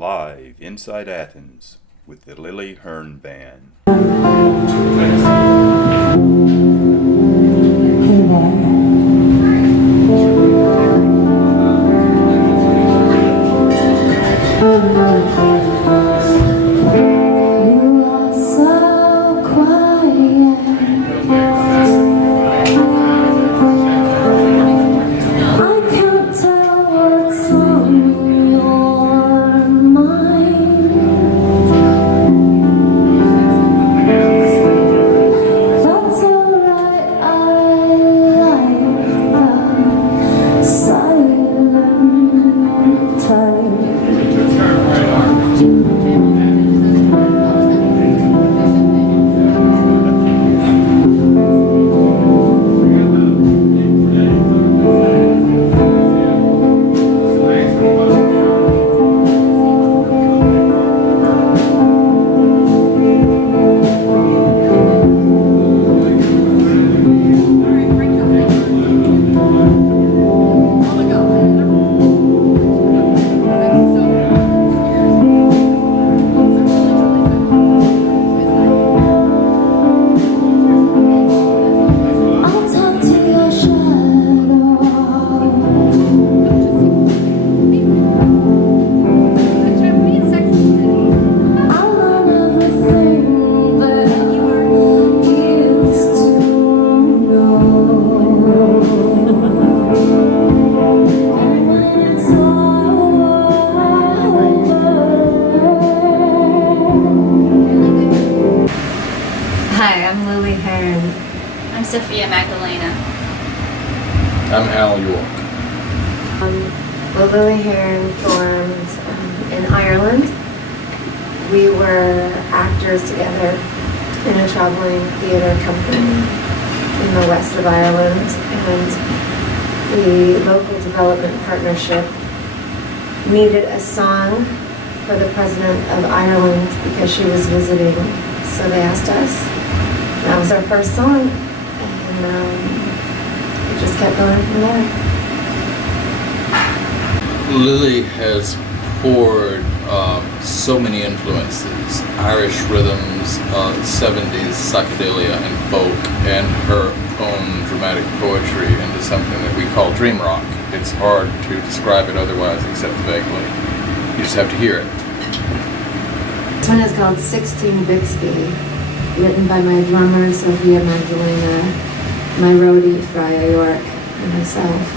live inside Athens with the Lily Herne Band. Hi, I'm Lily Herne. I'm Sophia Magdalena. I'm Al York. Well, Lily Herne formed in Ireland. We were actors together in a traveling theatre company in the west of Ireland, and the local development partnership needed a song for the President of Ireland because she was visiting, so they asked us. That was our first song, and it just kept going from there. Lily has poured so many influences, Irish rhythms, 70s psychedelia and folk, and her own dramatic poetry into something that we call dream rock. It's hard to describe it otherwise except vaguely. You just have to hear it. This one is called 16 Bixby, written by my drummer, Sophia Magdalena, my roadie, Freya York, and myself.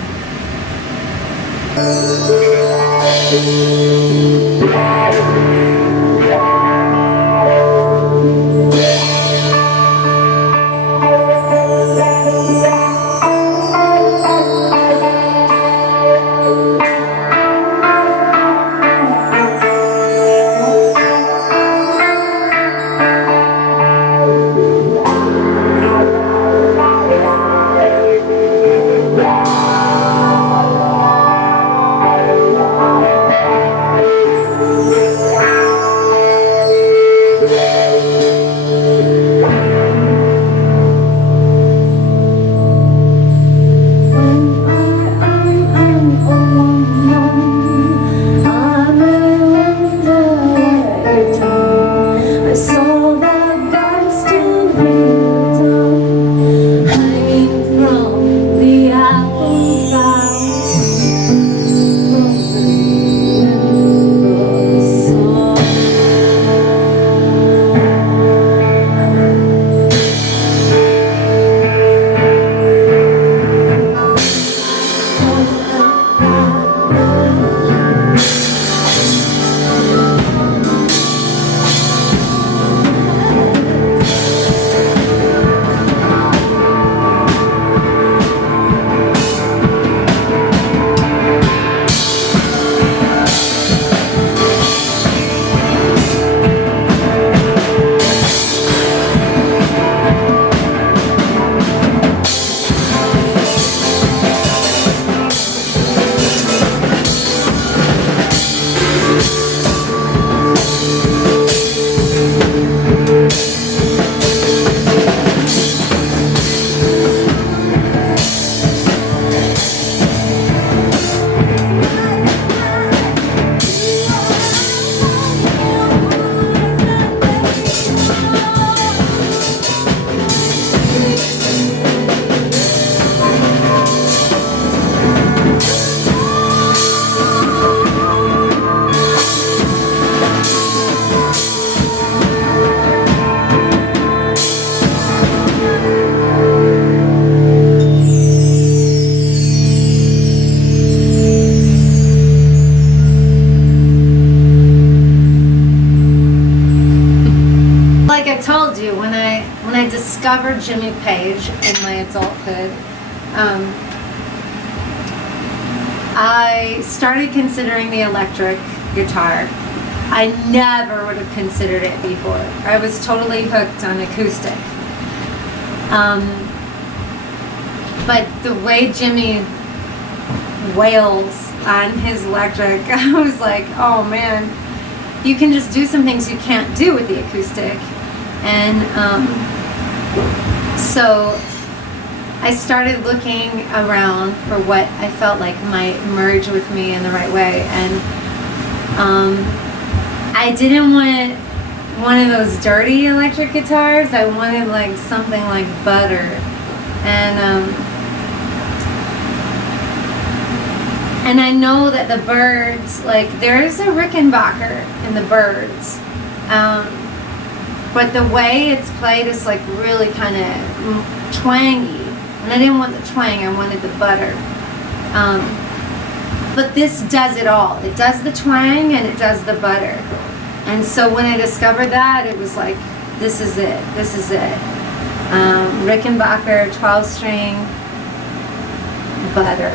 discovered Jimmy Page in my adulthood, I started considering the electric guitar. I never would have considered it before. I was totally hooked on acoustic. But the way Jimmy wails on his electric, I was like, oh man, you can just do some things you can't do with the acoustic. And so I started looking around for what I felt like might merge with me in the right way. And I didn't want one of those dirty electric guitars. I wanted like something like butter. And I know that the Byrds, like there is a Rickenbacker in the Byrds, but the way it's played is like really kind of twangy, and I didn't want the twang, I wanted the butter. But this does it all. It does the twang and it does the butter. And so when I discovered that, it was like, this is it, this is it. Rickenbacker, 12-string, butter.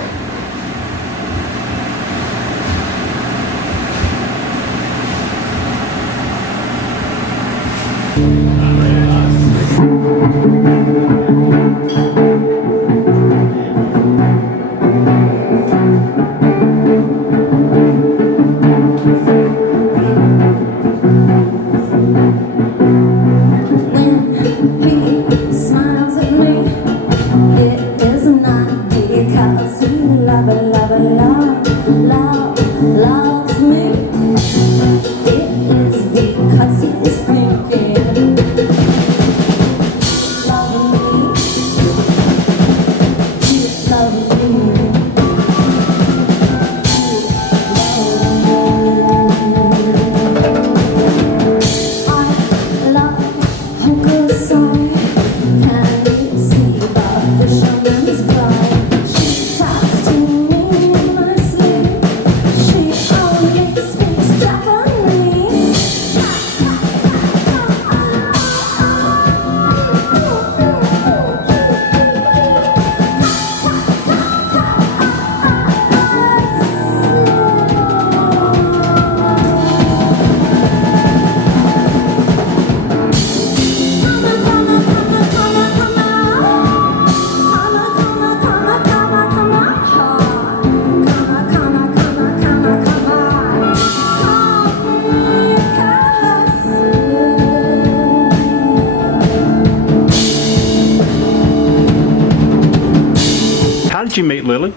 How did you meet Lily?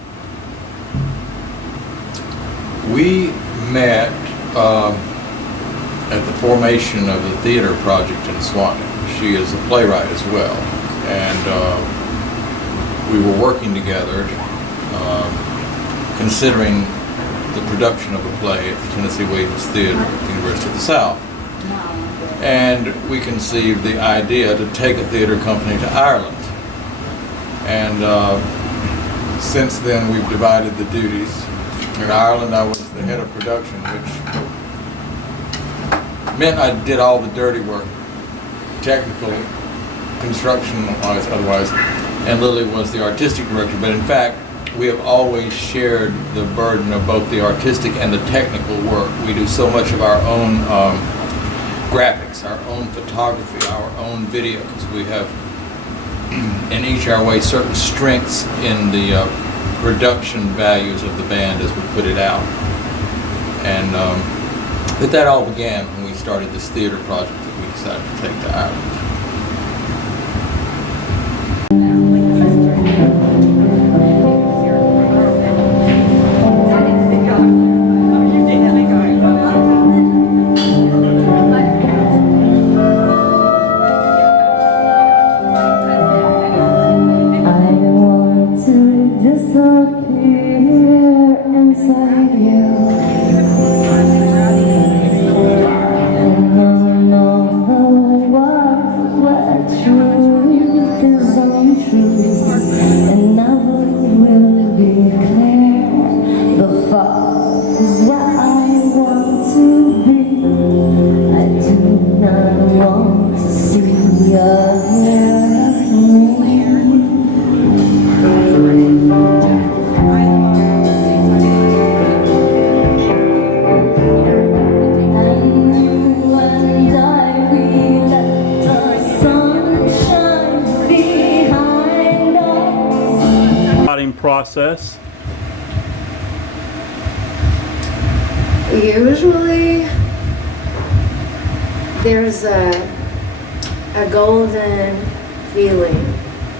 We met at the formation of the theater project in Swanton. She is a playwright as well, and we were working together, considering the production of a play at the Tennessee Williams Theater at the University of the South. And we conceived the idea to take a theater company to Ireland. And since then, we've divided the duties. In Ireland, I was the head of production, which meant I did all the dirty work, technical, construction-wise, otherwise, and Lily was the artistic director. But in fact, we have always shared the burden of both the artistic and the technical work. We do so much of our own graphics, our own photography, our own videos. We have, in each our way, certain strengths in the production values of the band as we put it out. And but that all began when we started this theater project that we decided to take to Ireland. I do not want to see you. process? Usually, there's a golden feeling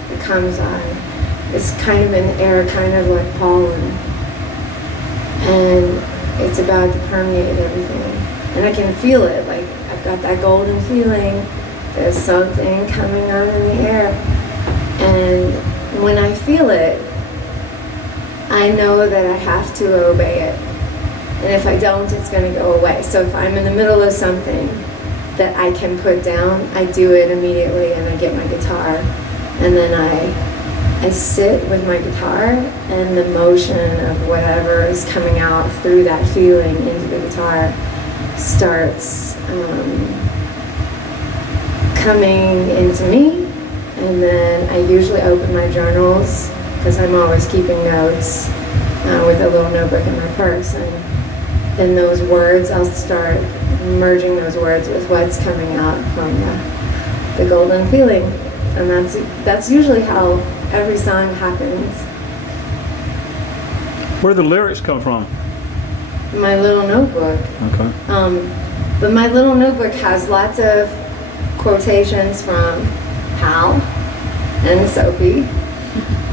that comes on. It's kind of in the air, kind of like pollen. And it's about to permeate everything. And I can feel it, like I've got that golden feeling. There's something coming on in the air. And when I feel it, I know that I have to obey it. And if I don't, it's going to go away. So if I'm in the middle of something that I can put down, I do it immediately, and I get my guitar. And then I sit with my guitar, and the motion of whatever is coming out through that feeling into the guitar starts coming into me. And then I usually open my journals, because I'm always keeping notes with a little notebook in my purse. And then those words, I'll start merging those words with what's coming out from the golden feeling. And that's usually how every song happens. Where do the lyrics come from? My little notebook. Okay. But my little notebook has lots of quotations from Hal and Sophie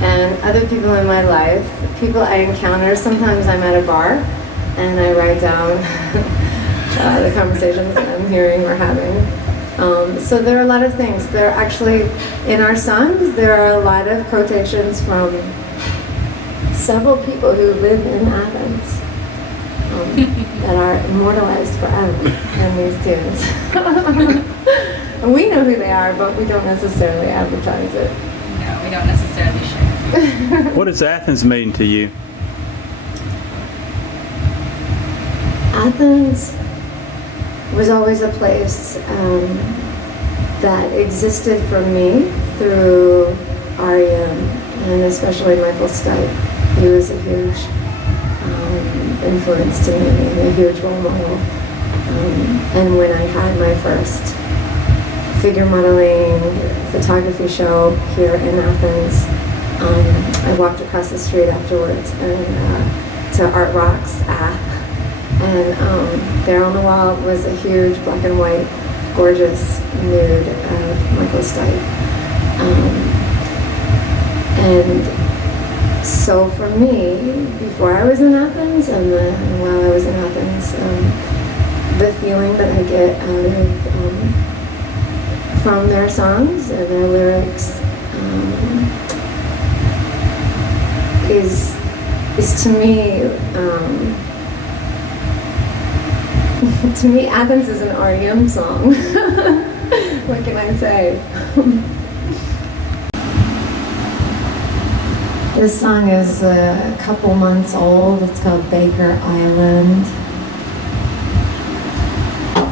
and other people in my life, people I encounter. Sometimes I'm at a bar and I write down the conversations I'm hearing or having. So there are a lot of things. There are actually, in our songs, there are a lot of quotations from several people who live in Athens that are immortalized forever in these tunes. And we know who they are, but we don't necessarily advertise it. No, we don't necessarily share. What does Athens mean to you? Athens was always a place that existed for me through REM, and especially Michael Stipe. He was a huge influence to me and a huge role model. And when I had my first figure modeling photography show here in Athens, I walked across the street afterwards and to Art Rock's and there on the wall was a huge black and white, gorgeous nude of Michael Stipe. And so for me, before I was in Athens and then while I was in Athens, the feeling that I get out of from their songs and their lyrics is to me, to me, Athens is an REM song. What can I say? This song is a couple months old. It's called Baker Island.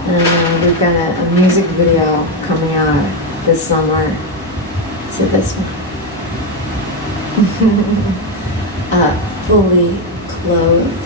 And we've got a music video coming out this summer to this one. Fully clothed.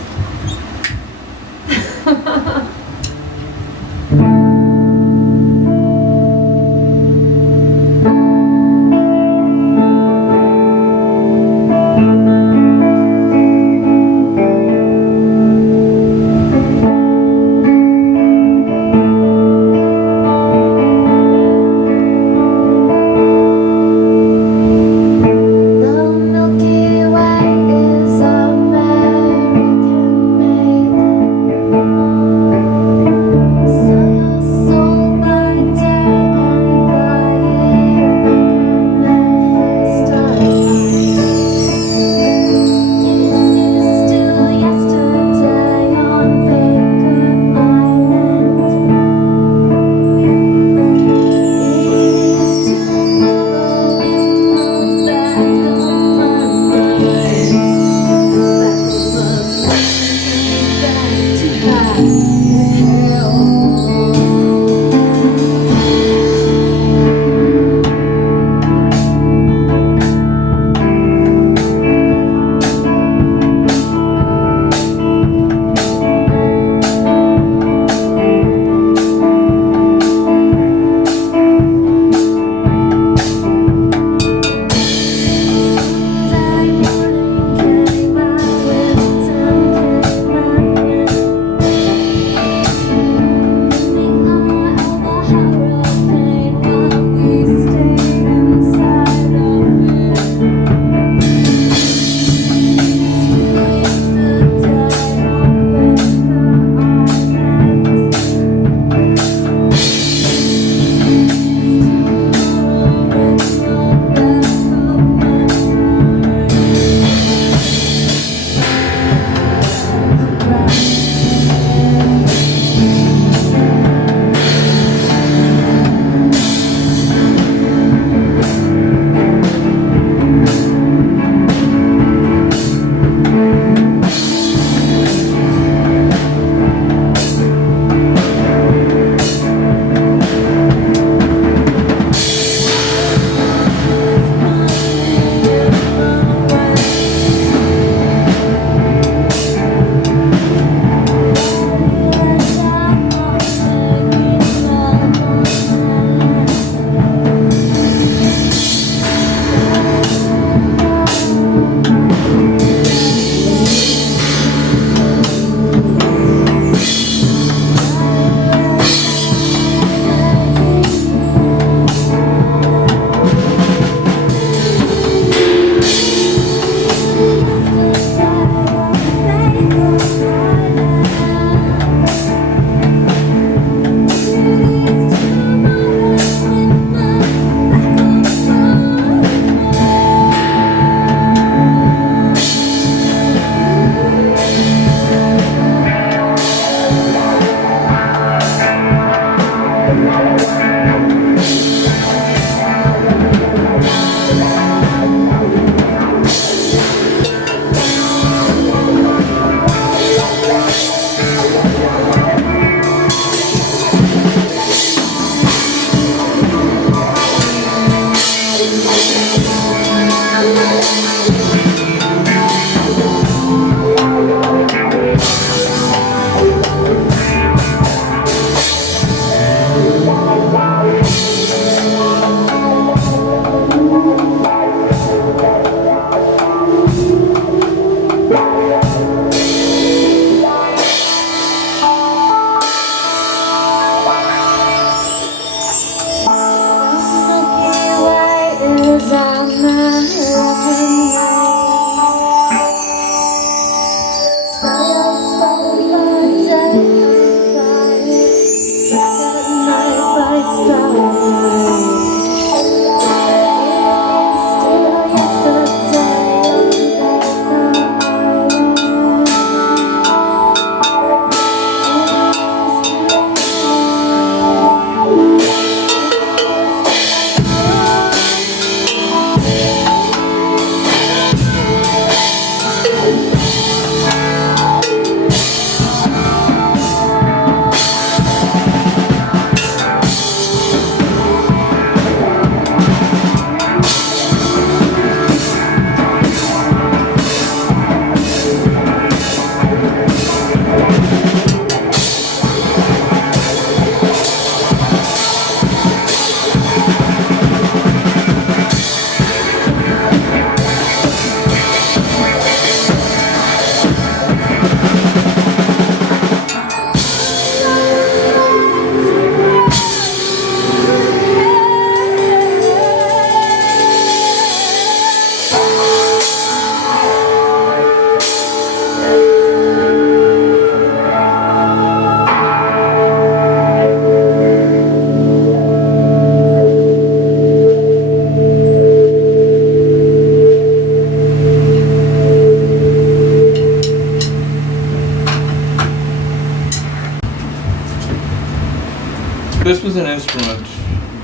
This was an instrument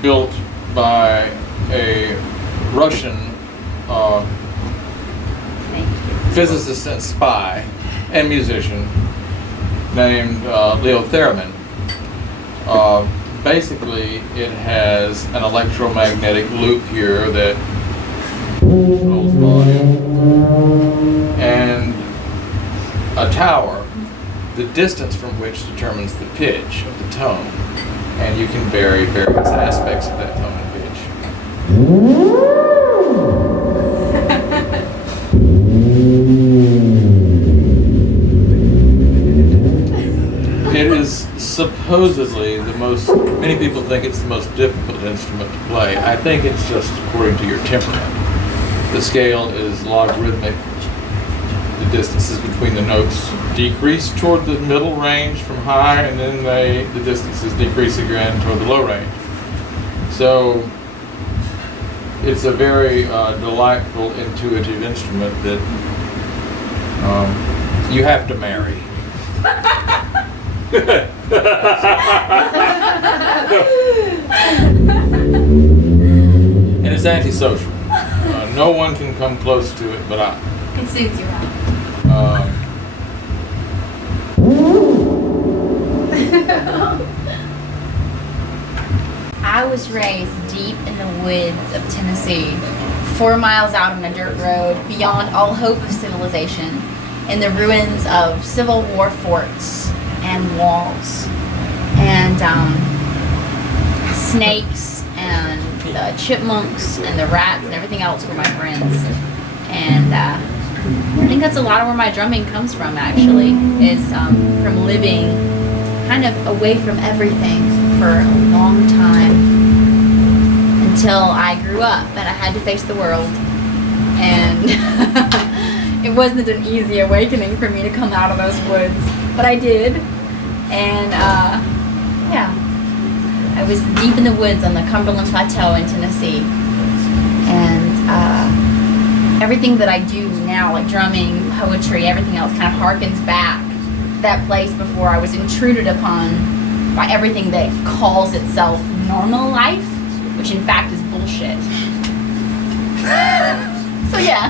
built by a Russian physicist and spy and musician named Leo Theremin. Basically, it has an electromagnetic loop here that controls volume, and a tower, the distance from which determines the pitch of the tone, and you can vary various aspects of that tone and pitch. It is supposedly many people think it's the most difficult instrument to play. I think it's just according to your temperament. The scale is logarithmic. The distances between the notes decrease toward the middle range from high, and then the distances decrease again toward the low range. So it's a very delightful, intuitive instrument that you have to marry. And it's antisocial. No one can come close to it but I. It suits you well. I was raised deep in the woods of Tennessee, 4 miles out on a dirt road, beyond all hope of civilization, in the ruins of Civil War forts and walls, and snakes and the chipmunks and the rats and everything else were my friends. And I think that's a lot of where my drumming comes from, actually, is from living kind of away from everything for a long time until I grew up and I had to face the world. And it wasn't an easy awakening for me to come out of those woods, but I did. And yeah, I was deep in the woods on the Cumberland Plateau in Tennessee. And everything that I do now, like drumming, poetry, everything else, kind of harkens back to that place before I was intruded upon by everything that calls itself normal life, which in fact is bullshit. So yeah.